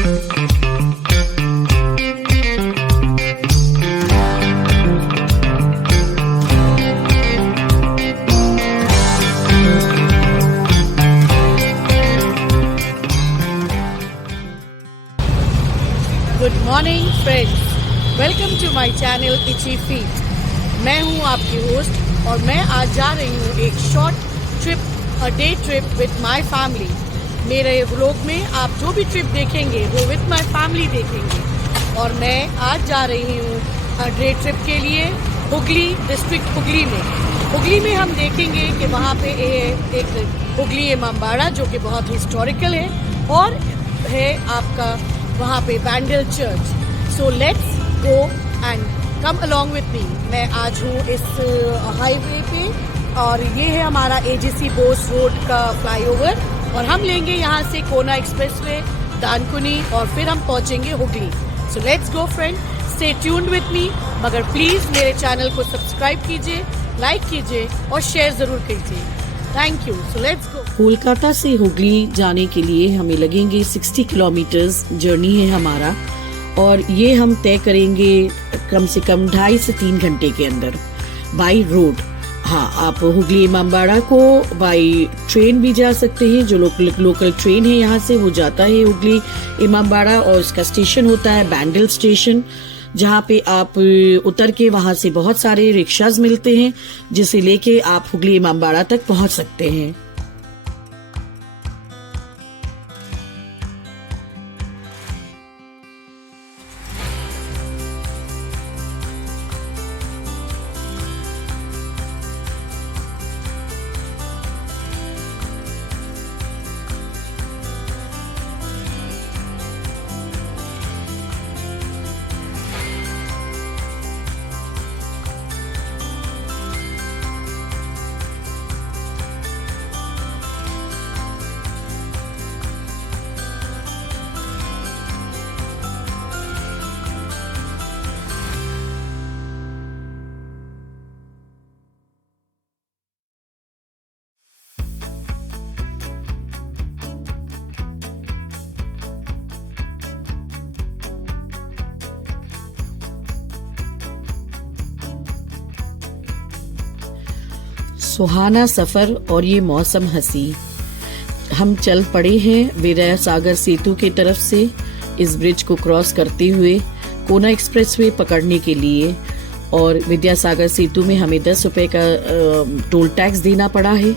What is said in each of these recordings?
Good morning friends, welcome to my channel Itchy Feet. मैं हूं आपकी होस्ट और मैं आज जा रही हूं एक short trip, a day trip with my family. मेरे व्लॉग में आप जो भी ट्रिप देखेंगे वो विद माय फैमिली देखेंगे। और मैं आज जा रही हूं डे ट्रिप के लिए हुगली डिस्ट्रिक्ट हुगली में। हुगली में हम देखेंगे कि वहाँ पे एक हुगली इमामबाड़ा जो कि बहुत हिस्टोरिकल है और है आपका वहाँ पे Bandel church. So let's go and come along with me. मैं आज हूँ इस हाईवे पे और ये है हमारा एजीसी बोस रोड का फ्लाईओवर और हम लेंगे यहाँ से कोना एक्सप्रेसवे, दानकुनी और फिर हम पहुँचेंगे हुगली। सो let's go friend, stay tuned with me. मगर प्लीज़ मेरे चैनल को सब्सक्राइब कीजिए, लाइक कीजिए और शेयर ज़रूर कीजिए। Thank you. सो लेट्स गो। कोलकाता से हुगली जाने के लिए हमें लगेंगे 60 किलोमीटर्स जर्नी है हमारा और ये हम तय करेंगे कम से कम 2.5 से 3 घंटे के अंदर बाई रोड। हाँ, आप हुगली इमामबाड़ा को बाई ट्रेन भी जा सकते हैं। जो लोकल ट्रेन है यहाँ से वो जाता है हुगली इमामबाड़ा और उसका स्टेशन होता है बैंडल स्टेशन, जहाँ पे आप उतर के वहां से बहुत सारे रिक्शाज मिलते हैं जिसे लेके आप हुगली इमामबाड़ा तक पहुंच सकते हैं। सुहाना सफर और ये मौसम हंसी। हम चल पड़े हैं विजय सागर सेतु की तरफ से इस ब्रिज को क्रॉस करते हुए कोना एक्सप्रेसवे पकड़ने के लिए। और विद्यासागर सेतु में हमें 10 रुपए का टोल टैक्स देना पड़ा है,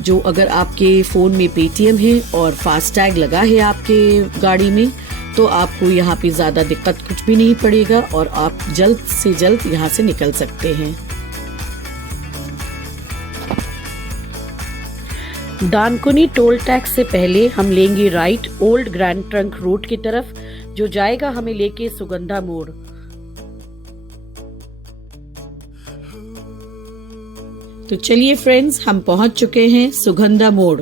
जो अगर आपके फ़ोन में पेटीएम है और फास्टैग लगा है आपके गाड़ी में तो आपको यहाँ पे ज़्यादा दिक्कत कुछ भी नहीं पड़ेगा और आप जल्द से जल्द यहाँ से निकल सकते हैं। दानकुनी टोल टैक्स से पहले हम लेंगे right old grand trunk road की तरफ, जो जाएगा हमें लेके सुगंधा मोड़। तो चलिए फ्रेंड्स, हम पहुंच चुके हैं सुगंधा मोड़।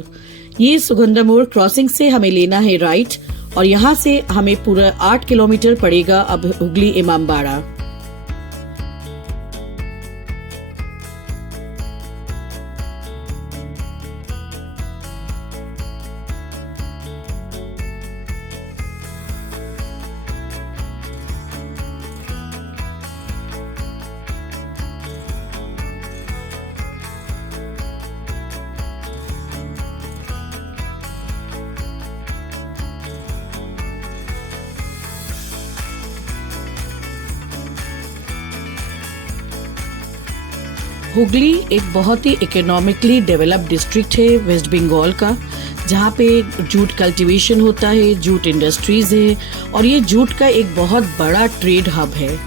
ये सुगंधा मोड़ क्रॉसिंग से हमें लेना है राइट और यहाँ से हमें पूरा 8 किलोमीटर पड़ेगा अब हुगली इमामबाड़ा। हुगली एक बहुत ही इकोनॉमिकली डेवलप्ड डिस्ट्रिक्ट है वेस्ट बंगाल का, जहाँ पे जूट कल्टीवेशन होता है, जूट इंडस्ट्रीज है और ये जूट का एक बहुत बड़ा ट्रेड हब है।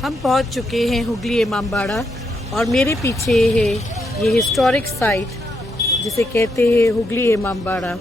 हम पहुंच चुके हैं हुगली इमामबाड़ा और मेरे पीछे है ये हिस्टोरिक साइट जिसे कहते हैं हुगली इमामबाड़ा।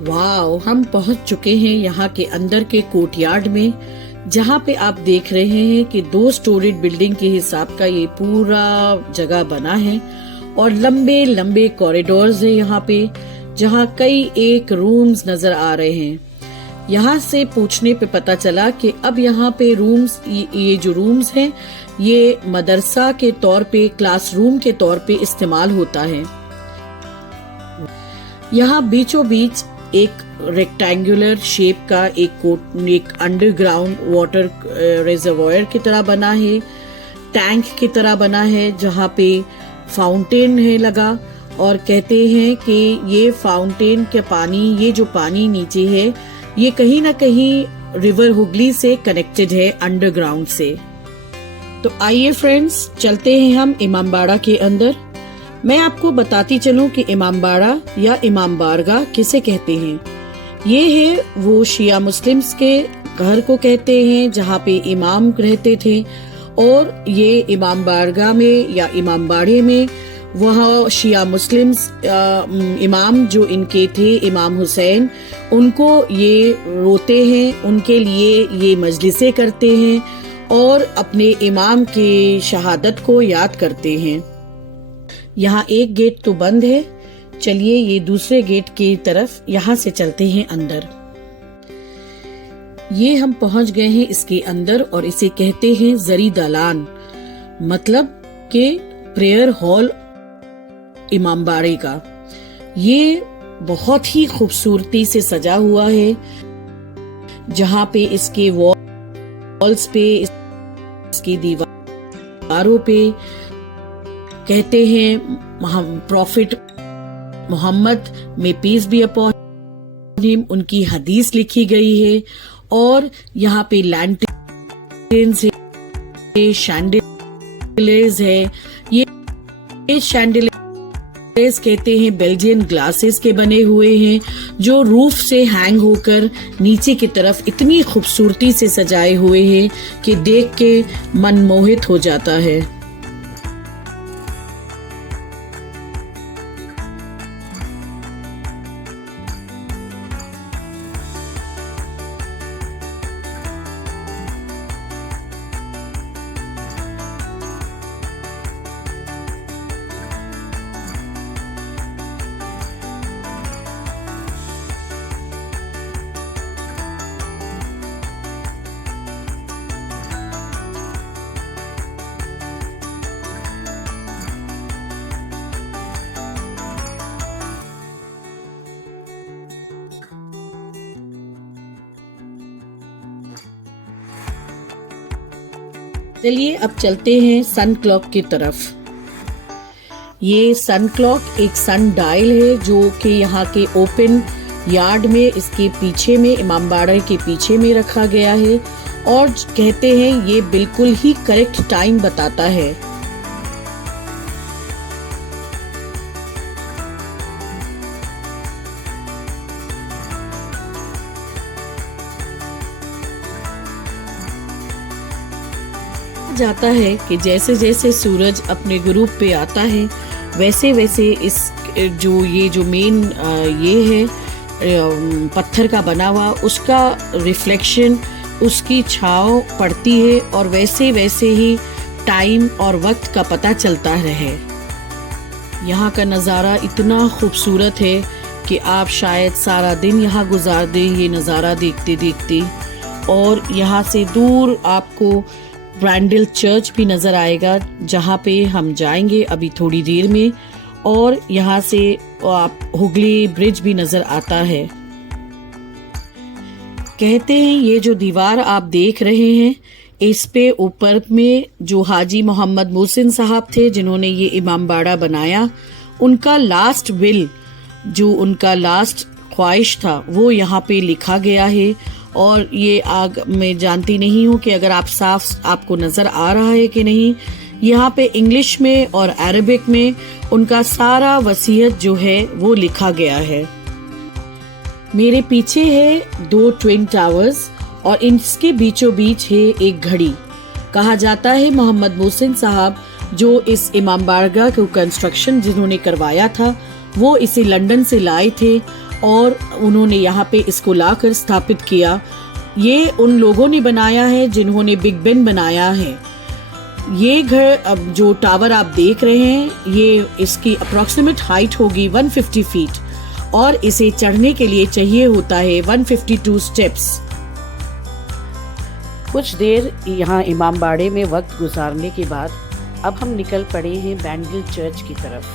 वाओ, हम पहुंच चुके हैं यहाँ के अंदर के कोर्टयार्ड में, जहाँ पे आप देख रहे हैं कि 2 स्टोरीड बिल्डिंग के हिसाब का ये पूरा जगह बना है और लंबे लंबे कॉरिडोर्स है यहाँ पे, जहाँ कई एक रूम्स नजर आ रहे हैं। यहाँ से पूछने पे पता चला कि अब यहाँ पे रूम्स, ये जो रूम्स हैं ये मदरसा के तौर पे, क्लासरूम के तौर पे इस्तेमाल होता है। यहाँ बीचों बीच एक रेक्टेंगुलर शेप का एक अंडरग्राउंड वाटर रिजर्वॉयर की तरह बना है, टैंक की तरह बना है, जहाँ पे फाउंटेन है लगा, और कहते हैं कि ये फाउंटेन के पानी, ये जो पानी नीचे है ये कहीं ना कहीं रिवर हुगली से कनेक्टेड है अंडरग्राउंड से। तो आइए फ्रेंड्स, चलते हैं हम इमामबाड़ा के अंदर। मैं आपको बताती चलूं कि इमामबाड़ा या इमाम बारगाह किसे कहते हैं। ये है वो शिया मुस्लिम्स के घर को कहते हैं जहाँ पे इमाम रहते थे, और ये इमाम बारगाह में या इमामबाड़े में वह शिया मुस्लिम्स इमाम जो इनके थे, इमाम हुसैन, उनको ये रोते हैं, उनके लिए ये मजलिसें करते हैं और अपने इमाम की शहादत को याद करते हैं। यहाँ एक गेट तो बंद है, चलिए ये दूसरे गेट की तरफ यहाँ से चलते हैं अंदर। ये हम पहुंच गए हैं इसके अंदर, और इसे कहते हैं जरी दालान, मतलब के प्रेयर हॉल इमामबाड़े का। ये बहुत ही खूबसूरती से सजा हुआ है, जहाँ पे इसके वॉल्स पे, इसकी दीवारों पे कहते हैं प्रॉफिट मोहम्मद में पीस बी अपॉन हिम, उनकी हदीस लिखी गई है। और यहाँ पे लैंटर्न्स है, शैंडिलियर्स है। ये शैंडिलियर्स कहते हैं बेल्जियन ग्लासेस के बने हुए हैं, जो रूफ से हैंग होकर नीचे की तरफ इतनी खूबसूरती से सजाए हुए हैं कि देख के मन मोहित हो जाता है। चलिए अब चलते हैं सन क्लॉक की तरफ। ये सन क्लॉक एक सन डायल है, जो कि यहाँ के ओपन यार्ड में, इसके पीछे में, इमामबाड़ा के पीछे में रखा गया है, और कहते हैं ये बिल्कुल ही करेक्ट टाइम बताता है। जाता है कि जैसे जैसे सूरज अपने ग्रुप पे आता है, वैसे वैसे इस ये जो मेन ये है पत्थर का बना हुआ, उसका रिफ्लेक्शन, उसकी छाँव पड़ती है, और वैसे वैसे ही टाइम और वक्त का पता चलता रहे। यहाँ का नज़ारा इतना खूबसूरत है कि आप शायद सारा दिन यहाँ गुजार दें ये नज़ारा देखते देखते। और यहाँ से दूर आपको ब्रैंडल चर्च भी नज़र आएगा, जहाँ पे हम जाएंगे अभी थोड़ी देर में, और यहाँ से आप हुगली ब्रिज भी नज़र आता है। कहते हैं ये जो दीवार आप देख रहे हैं, इस पे ऊपर में जो हाजी मोहम्मद मोहसिन साहब थे, जिन्होंने ये इमामबाड़ा बनाया, उनका लास्ट विल, जो उनका लास्ट ख्वाहिश था, वो यहाँ पे लिखा गया है। और ये मैं जानती नहीं हूँ कि अगर आपको नज़र आ रहा है कि नहीं। यहाँ पे इंग्लिश में और अरबिक में उनका सारा वसीयत जो है वो लिखा गया है। मेरे पीछे है 2 ट्विन टावर्स और इसके बीचों बीच है एक घड़ी। कहा जाता है मोहम्मद मोहसिन साहब, जो इस इमाम बारगाह को कंस्ट्रक्शन जिन्होंने करवाया था, वो इसे लंदन से लाए थे और उन्होंने यहाँ पे इसको लाकर स्थापित किया। ये उन लोगों ने बनाया है जिन्होंने बिग बेन बनाया है। ये घर, अब जो टावर आप देख रहे हैं, ये इसकी अप्रॉक्सीमेट हाइट होगी 150 फीट और इसे चढ़ने के लिए चाहिए होता है 152 स्टेप्स। कुछ देर यहाँ इमाम बाड़े में वक्त गुजारने के बाद अब हम निकल पड़े हैं बैंडल चर्च की तरफ।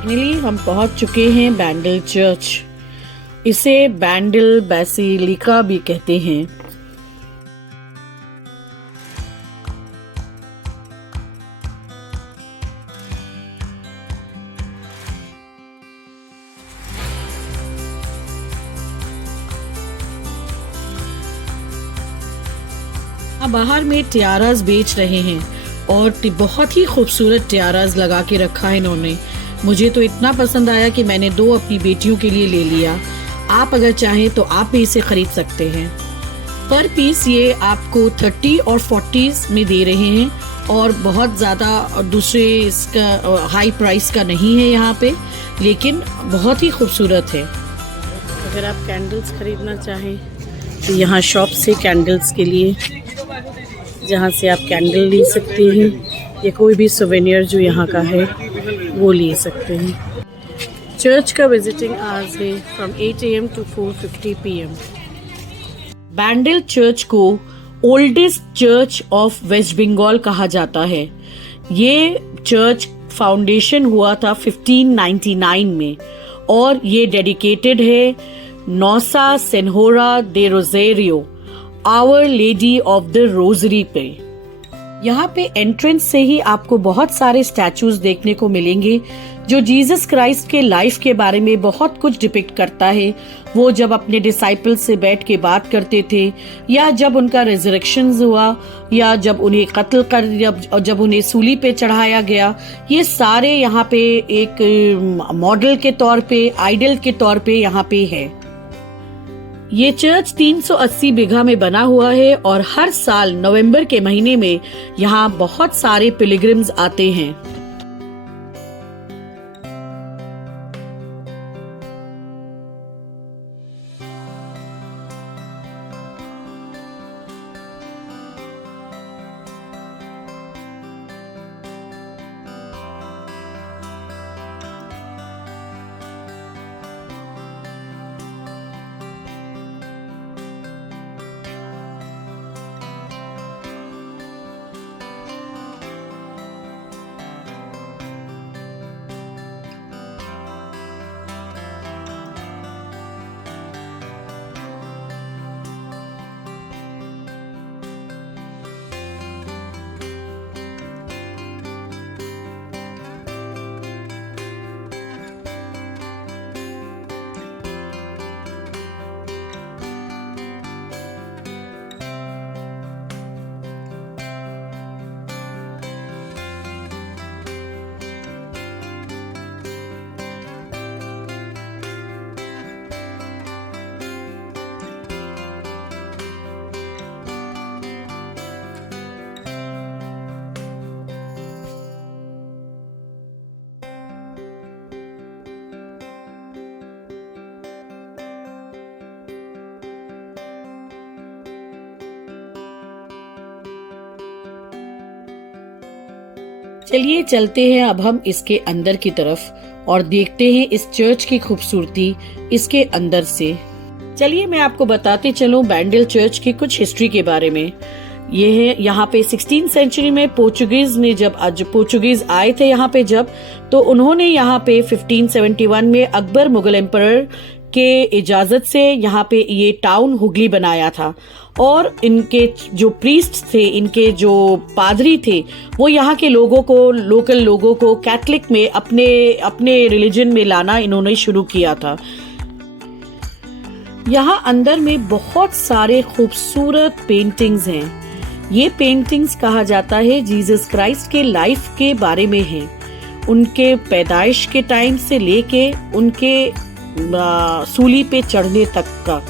फाइनली हम पहुंच चुके हैं बैंडल चर्च। इसे बैंडल बेसिलिका भी कहते हैं। बाहर में टियारास बेच रहे हैं और बहुत ही खूबसूरत टियारास लगा के रखा है इन्होंने। मुझे तो इतना पसंद आया कि मैंने 2 अपनी बेटियों के लिए ले लिया। आप अगर चाहें तो आप भी इसे खरीद सकते हैं। पर पीस ये आपको 30 और 40 में दे रहे हैं और बहुत ज़्यादा दूसरे इसका हाई प्राइस का नहीं है यहाँ पे, लेकिन बहुत ही खूबसूरत है। अगर आप कैंडल्स खरीदना चाहें तो यहाँ शॉप से कैंडल्स के लिए, जहाँ से आप कैंडल ले सकते हैं या कोई भी सोवेनियर जो यहाँ का है वो ले सकते हैं। चर्च का विजिटिंग आवर्स है from 8 AM to 4:50 PM। Bandel church को oldest church of West Bengal कहा जाता है। ये चर्च फाउंडेशन हुआ था 1599 में और ये डेडिकेटेड है Nossa Senhora de Rosario, Our Lady of the Rosary पे। यहाँ पे एंट्रेंस से ही आपको बहुत सारे स्टैचूज देखने को मिलेंगे जो जीसस क्राइस्ट के लाइफ के बारे में बहुत कुछ डिपिक्ट करता है। वो जब अपने डिसाइपल से बैठ के बात करते थे, या जब उनका रिजरेक्शन हुआ, या जब उन्हें कत्ल कर जब उन्हें सूली पे चढ़ाया गया, ये सारे यहाँ पे एक मॉडल के तौर पे, आइडल के तौर पे यहाँ पे है। ये चर्च 380 बीघा में बना हुआ है और हर साल नवंबर के महीने में यहाँ बहुत सारे पिलग्रिम्स आते हैं। चलिए चलते हैं अब हम इसके अंदर की तरफ और देखते हैं इस चर्च की खूबसूरती इसके अंदर से। चलिए मैं आपको बताते चलूं बैंडल चर्च की कुछ हिस्ट्री के बारे में। ये है यहाँ पे 16th सेंचुरी में पोर्चुगीज आए थे यहाँ पे जब, तो उन्होंने यहाँ पे 1571 में अकबर मुगल एम्परर के इजाजत से यहाँ पे ये टाउन हुगली बनाया था। और इनके जो प्रीस्ट थे, इनके जो पादरी थे, वो यहाँ के लोगों को, लोकल लोगों को कैथलिक में अपने रिलीजन में लाना इन्होंने शुरू किया था। यहाँ अंदर में बहुत सारे खूबसूरत पेंटिंग्स हैं। ये पेंटिंग्स कहा जाता है जीसस क्राइस्ट के लाइफ के बारे में है, उनके पैदाइश के टाइम से लेके उनके सूली पे चढ़ने तक का।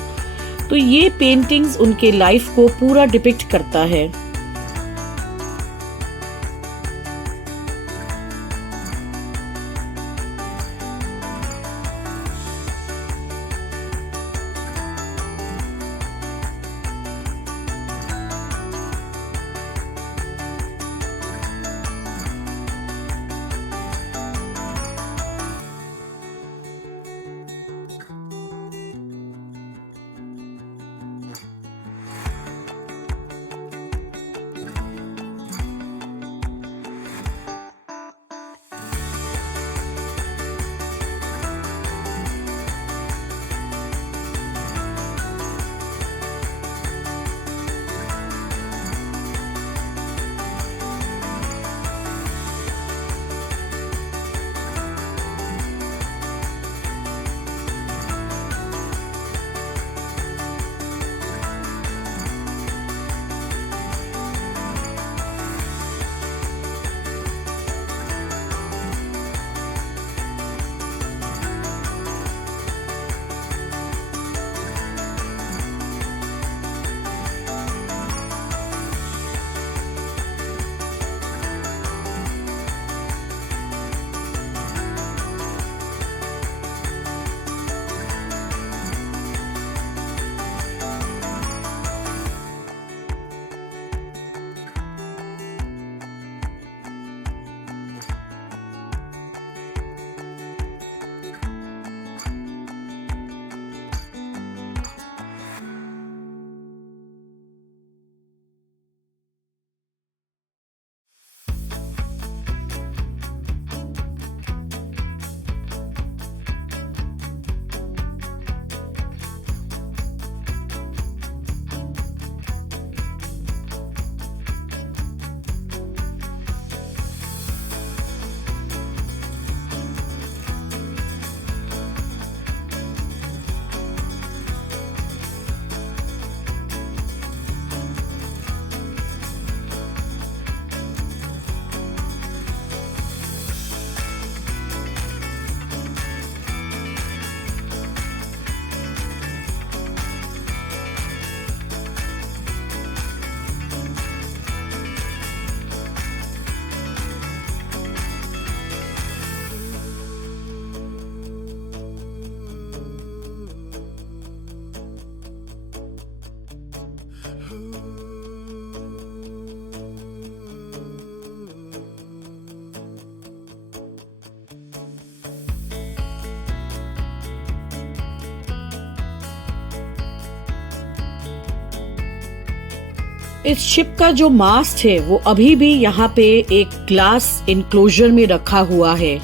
तो ये पेंटिंग्स उनके लाइफ को पूरा डिपिक्ट करता है। इस शिप का जो मास्ट है वो अभी भी यहाँ पे एक ग्लास इनक्लोजर में रखा हुआ है।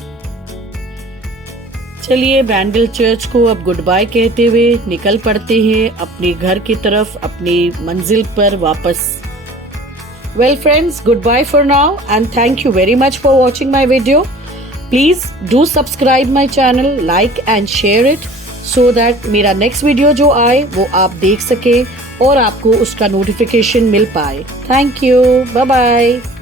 चलिए ब्रैंडल चर्च को अब गुड बाय कहते हुए निकल पड़ते हैं अपने घर की तरफ, अपनी मंजिल पर वापस। Well friends, goodbye for now and thank you very much for watching my video. Please do subscribe my channel, like and share it so that मेरा next video जो आए वो आप देख सके और आपको उसका notification मिल पाए. Thank you. Bye bye.